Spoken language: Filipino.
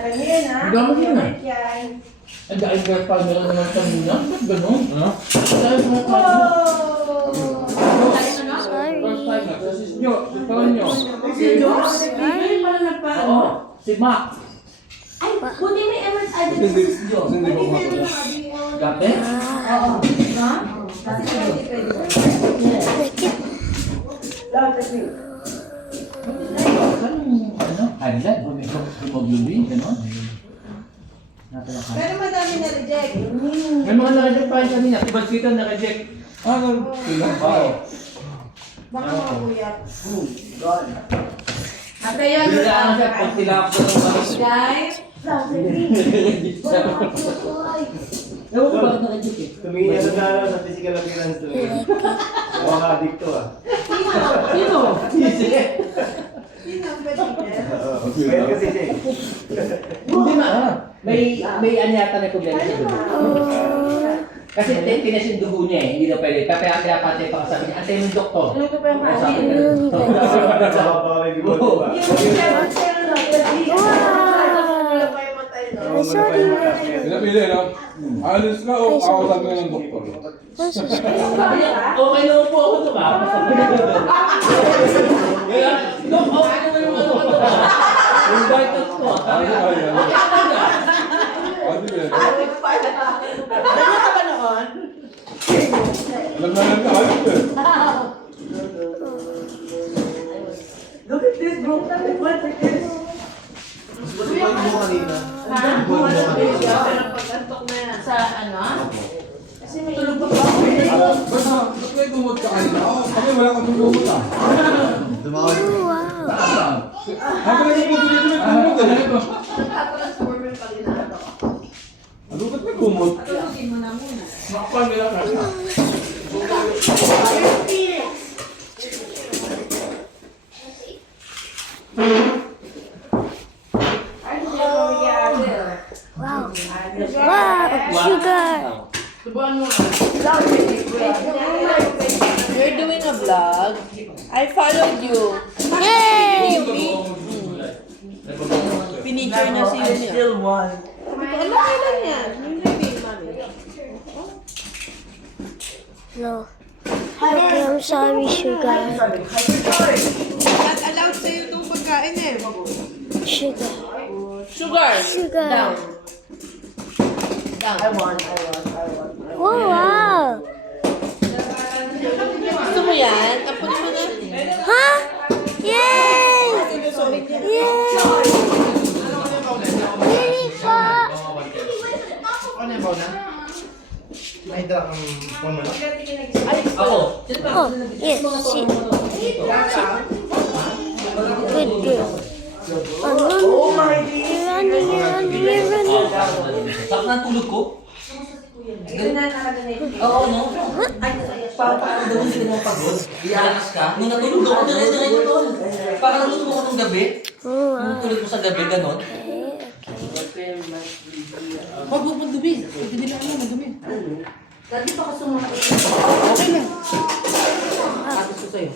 kanina. Ang dami yun ah. Yan. Ang dahil bread pie meron naman kanina. Ba't ganun? Ano? Ang dahil bread pie. First time na. Kasi si Nyo. Si Tonyo. Si Diyos? Ay, pala nagpaano. Oo. Si Mac. Ay, buti may MSI din si Diyos. Hindi ko Pwede makakuha. Gabi? Oo. Ha? Kasi pwede. Lahat kasi. Ano? Highlight? Hemoglobin? Ganon? Pero madami na reject. May mga na-reject pa rin kanina. Si Balsito na-reject. Ano? Ilang pa? Baka makakuyat. God. At ayun, Hindi lang siya pag tilap ko ng mga guys. ewan ko bakit na-reject eh. Tumingin na sa sa physical appearance to. Mga addict to ah. Sino? Sino ang pwede? Pwede kasi siya eh. Hindi ma. May anyata na problema sa dugo. Kasi tinas yung dugo niya eh. Hindi na pwede. Kaya pinapatay pa kasabi niya. Antay mo yung doktor. Ano ko pa yung Ay, sabi kanin? niya. Baka pa rin iba diba? Pinapili, no? Alis ka o awasan ka ng doktor? Sabi niya, okay naman po ako ito ba? Kaya, Dok, okay naman yung ano ko ito ba? Yung vital ko. Sabi niya, Ay, ano? okay naman ka. Ate, pinapili. Ano ka ba noon? Alam na lang ka, ayos eh. Look at this, bro. Look at this. Sa ano? Kasi may tulog pa ba? Ba't may gumot ka kanina? Oo, kami wala kang gumot ah. Habang nagpupuli dito may gumot eh. Transformer pa rin na ito. Ano ba't may gumot? Tulogin mo na muna. Makapal nila ka. Wow, sugar. Subuhan mo nga. You're doing a vlog. I followed you. Yay! Pinicture na si Yun. Still one. Ano kailan yan? Yung sabihin, mami. No. I'm sorry, sugar. Not allowed sa'yo itong pagkain eh. Sugar. Sugar. Sugar. Down. I want. Oh, wow. Gusto mo yan? Tapunin mo na. Huh? Yay! Yay! Yay po! May dala kang phone mo lang? Ako. Oh, yes. Good girl. Oh my God. You're running. Sakit na tulog ko? Ito na nakagalit. Oo, no? Ay, parang gawin sila ng pagod. Relax ka. Nung natulog ako, dire-diretso doon. Parang natulog ako nung gabi. Oh, Nung wow. tulog ko sa gabi, ganon. Huwag mo magdumi. Hindi nila alam magdumi. Dati pa ka sumunod. Okay lang. Atos ko sa'yo.